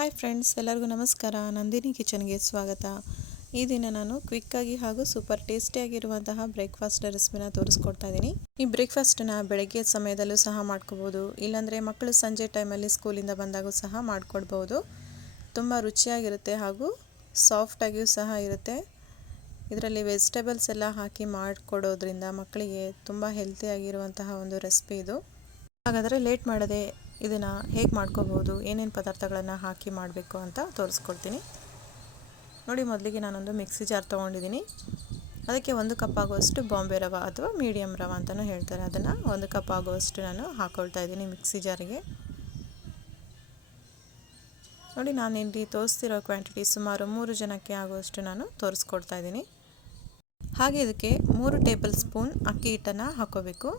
Hi friends, ಎಲ್ಲರಿಗೂ ನಮಸ್ಕಾರ. ನಂದಿನಿ ಕಿಚನ್ಗೆ ಸ್ವಾಗತ. ಈ ದಿನ ನಾನು ಕ್ವಿಕ್ಕಾಗಿ ಹಾಗೂ ಸೂಪರ್ ಟೇಸ್ಟಿಯಾಗಿರುವಂತಹ ಬ್ರೇಕ್ಫಾಸ್ಟ್ ರೆಸಿಪಿನ ತೋರಿಸ್ಕೊಡ್ತಾ ಇದ್ದೀನಿ. ಈ ಬ್ರೇಕ್ಫಾಸ್ಟನ್ನು ಬೆಳಗ್ಗೆ ಸಮಯದಲ್ಲೂ ಸಹ ಮಾಡ್ಕೋಬೋದು, ಇಲ್ಲಾಂದರೆ ಮಕ್ಕಳು ಸಂಜೆ ಟೈಮಲ್ಲಿ ಸ್ಕೂಲಿಂದ ಬಂದಾಗೂ ಸಹ ಮಾಡಿಕೊಡ್ಬೋದು. ತುಂಬ ರುಚಿಯಾಗಿರುತ್ತೆ ಹಾಗೂ ಸಾಫ್ಟಾಗಿಯೂ ಸಹ ಇರುತ್ತೆ. ಇದರಲ್ಲಿ ವೆಜಿಟೇಬಲ್ಸ್ ಎಲ್ಲ ಹಾಕಿ ಮಾಡಿಕೊಡೋದ್ರಿಂದ ಮಕ್ಕಳಿಗೆ ತುಂಬ ಹೆಲ್ತಿಯಾಗಿರುವಂತಹ ಒಂದು ರೆಸಿಪಿ ಇದು. ಹಾಗಾದರೆ ಲೇಟ್ ಮಾಡದೆ ಇದನ್ನು ಹೇಗೆ ಮಾಡ್ಕೋಬೋದು, ಏನೇನು ಪದಾರ್ಥಗಳನ್ನು ಹಾಕಿ ಮಾಡಬೇಕು ಅಂತ ತೋರಿಸ್ಕೊಡ್ತೀನಿ ನೋಡಿ. ಮೊದಲಿಗೆ ನಾನೊಂದು ಮಿಕ್ಸಿ ಜಾರ್ ತೊಗೊಂಡಿದ್ದೀನಿ. ಅದಕ್ಕೆ 1 ಕಪ್ ಆಗುವಷ್ಟು ಬಾಂಬೆ ರವೆ ಅಥವಾ ಮೀಡಿಯಮ್ ರವೆ ಅಂತಲೂ ಹೇಳ್ತಾರೆ. ಅದನ್ನು 1 ಕಪ್ ಆಗುವಷ್ಟು ನಾನು ಹಾಕ್ಕೊಳ್ತಾ ಇದ್ದೀನಿ ಮಿಕ್ಸಿ ಜಾರಿಗೆ. ನೋಡಿ, ನಾನು ಇಲ್ಲಿ ತೋರಿಸ್ತಿರೋ ಕ್ವಾಂಟಿಟಿ ಸುಮಾರು 3 ಜನಕ್ಕೆ ಆಗುವಷ್ಟು ನಾನು ತೋರಿಸ್ಕೊಡ್ತಾ ಇದ್ದೀನಿ. ಹಾಗೆ ಇದಕ್ಕೆ 3 ಟೇಬಲ್ ಸ್ಪೂನ್ ಅಕ್ಕಿ ಹಿಟ್ಟನ್ನು ಹಾಕ್ಕೋಬೇಕು.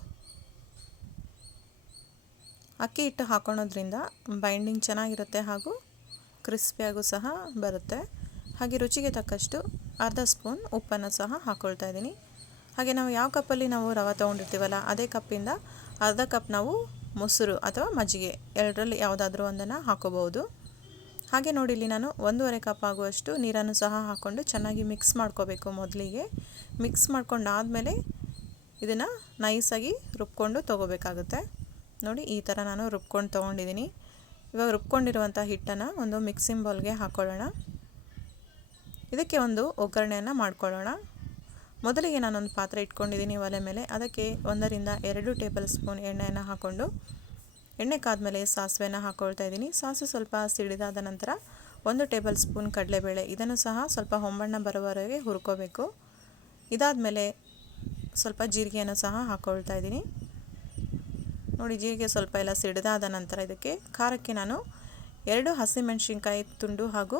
ಅಕ್ಕಿ ಹಿಟ್ಟು ಹಾಕೊಳ್ಳೋದ್ರಿಂದ ಬೈಂಡಿಂಗ್ ಚೆನ್ನಾಗಿರುತ್ತೆ ಹಾಗೂ ಕ್ರಿಸ್ಪಿಯಾಗೂ ಸಹ ಬರುತ್ತೆ. ಹಾಗೆ ರುಚಿಗೆ ತಕ್ಕಷ್ಟು ಅರ್ಧ ಸ್ಪೂನ್ ಉಪ್ಪನ್ನು ಸಹ ಹಾಕ್ಕೊಳ್ತಾ ಇದ್ದೀನಿ. ಹಾಗೆ ನಾವು ಯಾವ ಕಪ್ಪಲ್ಲಿ ನಾವು ರವೆ ತೊಗೊಂಡಿರ್ತೀವಲ್ಲ ಅದೇ ಕಪ್ಪಿಂದ ಅರ್ಧ ಕಪ್ ನಾವು ಮೊಸರು ಅಥವಾ ಮಜ್ಜಿಗೆ ಎರಡರಲ್ಲಿ ಯಾವುದಾದ್ರೂ ಒಂದನ್ನು ಹಾಕೋಬಹುದು. ಹಾಗೆ ನೋಡಿ, ಇಲ್ಲಿ ನಾನು 1.5 ಕಪ್ ಆಗುವಷ್ಟು ನೀರನ್ನು ಸಹ ಹಾಕ್ಕೊಂಡು ಚೆನ್ನಾಗಿ ಮಿಕ್ಸ್ ಮಾಡ್ಕೋಬೇಕು. ಮೊದಲಿಗೆ ಮಿಕ್ಸ್ ಮಾಡ್ಕೊಂಡಾದಮೇಲೆ ಇದನ್ನು ನೈಸಾಗಿ ರುಬ್ಕೊಂಡು ತೊಗೋಬೇಕಾಗುತ್ತೆ. ನೋಡಿ, ಈ ಥರ ನಾನು ರುಬ್ಕೊಂಡು ತೊಗೊಂಡಿದ್ದೀನಿ. ಇವಾಗ ರುಬ್ಕೊಂಡಿರುವಂಥ ಹಿಟ್ಟನ್ನು ಒಂದು ಮಿಕ್ಸಿಂಗ್ ಬೌಲ್ಗೆ ಹಾಕ್ಕೊಳ್ಳೋಣ. ಇದಕ್ಕೆ ಒಂದು ಒಗ್ಗರಣೆಯನ್ನು ಮಾಡ್ಕೊಳ್ಳೋಣ. ಮೊದಲಿಗೆ ನಾನೊಂದು ಪಾತ್ರೆ ಇಟ್ಕೊಂಡಿದ್ದೀನಿ ಒಲೆ ಮೇಲೆ. ಅದಕ್ಕೆ 1 ರಿಂದ 2 ಟೇಬಲ್ ಸ್ಪೂನ್ ಎಣ್ಣೆಯನ್ನು ಹಾಕ್ಕೊಂಡು, ಎಣ್ಣೆ ಕಾದ್ಮೇಲೆ ಸಾಸಿವೆನ ಹಾಕ್ಕೊಳ್ತಾ ಇದ್ದೀನಿ. ಸಾಸಿವೆ ಸ್ವಲ್ಪ ಸಿಡಿದಾದ ನಂತರ 1 ಟೇಬಲ್ ಸ್ಪೂನ್ ಕಡಲೆಬೇಳೆ, ಇದನ್ನು ಸಹ ಸ್ವಲ್ಪ ಹೊಂಬಣ್ಣ ಬರುವವರೆಗೆ ಹುರ್ಕೋಬೇಕು. ಇದಾದಮೇಲೆ ಸ್ವಲ್ಪ ಜೀರಿಗೆಯನ್ನು ಸಹ ಹಾಕ್ಕೊಳ್ತಾ ಇದ್ದೀನಿ. ನೋಡಿ, ಜೀರಿಗೆ ಸ್ವಲ್ಪ ಎಲ್ಲ ಸಿಡಿದಾದ ನಂತರ ಇದಕ್ಕೆ ಖಾರಕ್ಕೆ ನಾನು 2 ಹಸಿಮೆಣಸಿನ್ಕಾಯಿ ತುಂಡು ಹಾಗೂ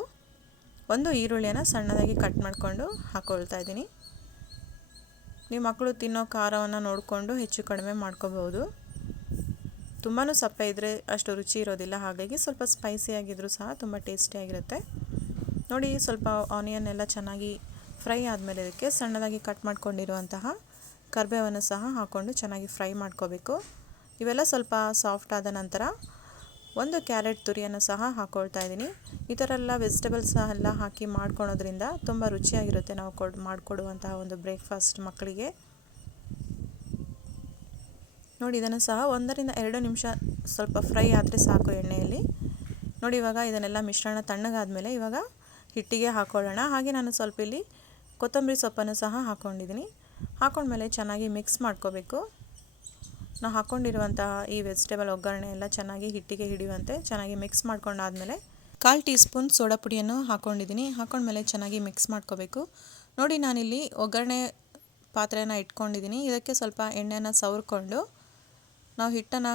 1 ಈರುಳ್ಳಿಯನ್ನು ಸಣ್ಣದಾಗಿ ಕಟ್ ಮಾಡಿಕೊಂಡು ಹಾಕ್ಕೊಳ್ತಾ ಇದ್ದೀನಿ. ನೀವು ಮಕ್ಕಳು ತಿನ್ನೋ ಖಾರವನ್ನು ನೋಡಿಕೊಂಡು ಹೆಚ್ಚು ಕಡಿಮೆ ಮಾಡ್ಕೋಬಹುದು. ತುಂಬಾ ಸಪ್ಪೆ ಇದ್ದರೆ ಅಷ್ಟು ರುಚಿ ಇರೋದಿಲ್ಲ, ಹಾಗಾಗಿ ಸ್ವಲ್ಪ ಸ್ಪೈಸಿಯಾಗಿದ್ದರೂ ಸಹ ತುಂಬ ಟೇಸ್ಟಿಯಾಗಿರುತ್ತೆ. ನೋಡಿ, ಸ್ವಲ್ಪ ಆನಿಯನ್ ಎಲ್ಲ ಚೆನ್ನಾಗಿ ಫ್ರೈ ಆದಮೇಲೆ ಇದಕ್ಕೆ ಸಣ್ಣದಾಗಿ ಕಟ್ ಮಾಡ್ಕೊಂಡಿರುವಂತಹ ಕರಿಬೇವನ್ನು ಸಹ ಹಾಕ್ಕೊಂಡು ಚೆನ್ನಾಗಿ ಫ್ರೈ ಮಾಡ್ಕೋಬೇಕು. ಇವೆಲ್ಲ ಸ್ವಲ್ಪ ಸಾಫ್ಟ್ ಆದ ನಂತರ 1 ಕ್ಯಾರೆಟ್ ತುರಿಯನ್ನು ಸಹ ಹಾಕ್ಕೊಳ್ತಾ ಇದ್ದೀನಿ. ಈ ಥರ ಎಲ್ಲ ವೆಜಿಟೇಬಲ್ಸ್ ಎಲ್ಲ ಹಾಕಿ ಮಾಡ್ಕೊಳೋದ್ರಿಂದ ತುಂಬ ರುಚಿಯಾಗಿರುತ್ತೆ ನಾವು ಮಾಡಿಕೊಡುವಂತಹ ಒಂದು ಬ್ರೇಕ್ಫಾಸ್ಟ್ ಮಕ್ಕಳಿಗೆ. ನೋಡಿ, ಇದನ್ನು ಸಹ 1 ರಿಂದ 2 ನಿಮಿಷ ಸ್ವಲ್ಪ ಫ್ರೈ ಆದರೆ ಸಾಕು ಎಣ್ಣೆಯಲ್ಲಿ. ನೋಡಿ, ಇವಾಗ ಇದನ್ನೆಲ್ಲ ಮಿಶ್ರಣ ತಣ್ಣಗಾದ್ಮೇಲೆ ಇವಾಗ ಹಿಟ್ಟಿಗೆ ಹಾಕ್ಕೊಳ್ಳೋಣ. ಹಾಗೆ ನಾನು ಸ್ವಲ್ಪ ಇಲ್ಲಿ ಕೊತ್ತಂಬರಿ ಸೊಪ್ಪನ್ನು ಸಹ ಹಾಕ್ಕೊಂಡಿದ್ದೀನಿ. ಹಾಕ್ಕೊಂಡ್ಮೇಲೆ ಚೆನ್ನಾಗಿ ಮಿಕ್ಸ್ ಮಾಡ್ಕೋಬೇಕು. ನಾವು ಹಾಕ್ಕೊಂಡಿರುವಂತಹ ಈ ವೆಜಿಟೇಬಲ್ ಒಗ್ಗರಣೆ ಎಲ್ಲ ಚೆನ್ನಾಗಿ ಹಿಟ್ಟಿಗೆ ಹಿಡಿಯುವಂತೆ ಚೆನ್ನಾಗಿ ಮಿಕ್ಸ್ ಮಾಡ್ಕೊಂಡಾದಮೇಲೆ 1/4 ಟೀ ಸ್ಪೂನ್ ಸೋಡಾ ಪುಡಿಯನ್ನು ಹಾಕ್ಕೊಂಡಿದ್ದೀನಿ. ಹಾಕ್ಕೊಂಡ್ಮೇಲೆ ಚೆನ್ನಾಗಿ ಮಿಕ್ಸ್ ಮಾಡ್ಕೋಬೇಕು. ನೋಡಿ, ನಾನಿಲ್ಲಿ ಒಗ್ಗರಣೆ ಪಾತ್ರೆಯನ್ನು ಇಟ್ಕೊಂಡಿದ್ದೀನಿ. ಇದಕ್ಕೆ ಸ್ವಲ್ಪ ಎಣ್ಣೆಯನ್ನು ಸವರ್ಕೊಂಡು ನಾವು ಹಿಟ್ಟನ್ನು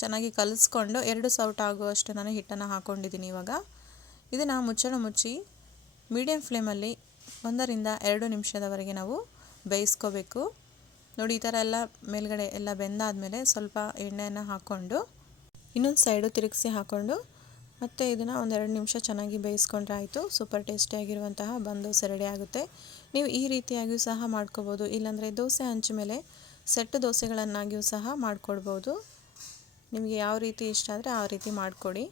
ಚೆನ್ನಾಗಿ ಕಲಿಸ್ಕೊಂಡು 2 ಸೌಟು ಆಗುವಷ್ಟು ನಾನು ಹಿಟ್ಟನ್ನು ಹಾಕ್ಕೊಂಡಿದ್ದೀನಿ. ಇವಾಗ ಇದನ್ನು ಮುಚ್ಚಳ ಮುಚ್ಚಿ ಮೀಡಿಯಮ್ ಫ್ಲೇಮಲ್ಲಿ 1 ರಿಂದ 2 ನಿಮಿಷದವರೆಗೆ ನಾವು ಬೇಯಿಸ್ಕೋಬೇಕು. ನೋಡಿ, ಈ ಥರ ಎಲ್ಲ ಮೇಲ್ಗಡೆ ಎಲ್ಲ ಬೆಂದಾದಮೇಲೆ ಸ್ವಲ್ಪ ಎಣ್ಣೆಯನ್ನು ಹಾಕ್ಕೊಂಡು ಇನ್ನೊಂದು ಸೈಡು ತಿರುಗಿಸಿ ಹಾಕ್ಕೊಂಡು ಮತ್ತೆ ಇದನ್ನು 1-2 ನಿಮಿಷ ಚೆನ್ನಾಗಿ ಬೇಯಿಸ್ಕೊಂಡ್ರೆ ಆಯಿತು. ಸೂಪರ್ ಟೇಸ್ಟಿಯಾಗಿರುವಂತಹ ದೋಸೆ ರೆಡಿ ಆಗುತ್ತೆ. ನೀವು ಈ ರೀತಿಯಾಗಿಯೂ ಸಹ ಮಾಡ್ಕೋಬೋದು, ಇಲ್ಲಾಂದರೆ ದೋಸೆ ಹಂಚು ಮೇಲೆ ಸೆಟ್ ದೋಸೆಗಳನ್ನಾಗಿಯೂ ಸಹ ಮಾಡಿಕೊಡ್ಬೋದು. ನಿಮಗೆ ಯಾವ ರೀತಿ ಇಷ್ಟ ಆದರೆ ಆ ರೀತಿ ಮಾಡಿಕೊಡಿ.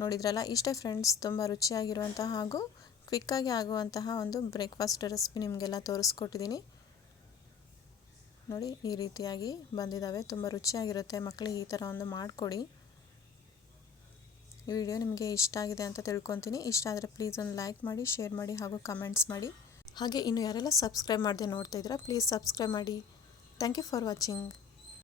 ನೋಡಿದ್ರಲ್ಲ, ಇಷ್ಟೇ ಫ್ರೆಂಡ್ಸ್, ತುಂಬ ರುಚಿಯಾಗಿರುವಂತಹ ಹಾಗೂ ಕ್ವಿಕ್ಕಾಗಿ ಆಗುವಂತಹ ಒಂದು ಬ್ರೇಕ್ಫಾಸ್ಟ್ ರೆಸಿಪಿ ನಿಮಗೆಲ್ಲ ತೋರಿಸ್ಕೊಟ್ಟಿದ್ದೀನಿ. ನೋಡಿ, ಈ ರೀತಿಯಾಗಿ ಬಂದಿದ್ದಾವೆ. ತುಂಬ ರುಚಿಯಾಗಿರುತ್ತೆ. ಮಕ್ಕಳಿಗೆ ಈ ಥರ ಒಂದು ಮಾಡಿಕೊಡಿ. ಈ ವಿಡಿಯೋ ನಿಮಗೆ ಇಷ್ಟ ಆಗಿದೆ ಅಂತ ತಿಳ್ಕೊತೀನಿ. ಇಷ್ಟ ಆದರೆ ಪ್ಲೀಸ್ ಒಂದು ಲೈಕ್ ಮಾಡಿ, ಶೇರ್ ಮಾಡಿ ಹಾಗೂ ಕಮೆಂಟ್ಸ್ ಮಾಡಿ. ಹಾಗೆ ಇನ್ನು ಯಾರೆಲ್ಲ ಸಬ್ಸ್ಕ್ರೈಬ್ ಮಾಡದೆ ನೋಡ್ತಾ ಇದ್ದೀರಾ, ಪ್ಲೀಸ್ ಸಬ್ಸ್ಕ್ರೈಬ್ ಮಾಡಿ. Thank you for watching.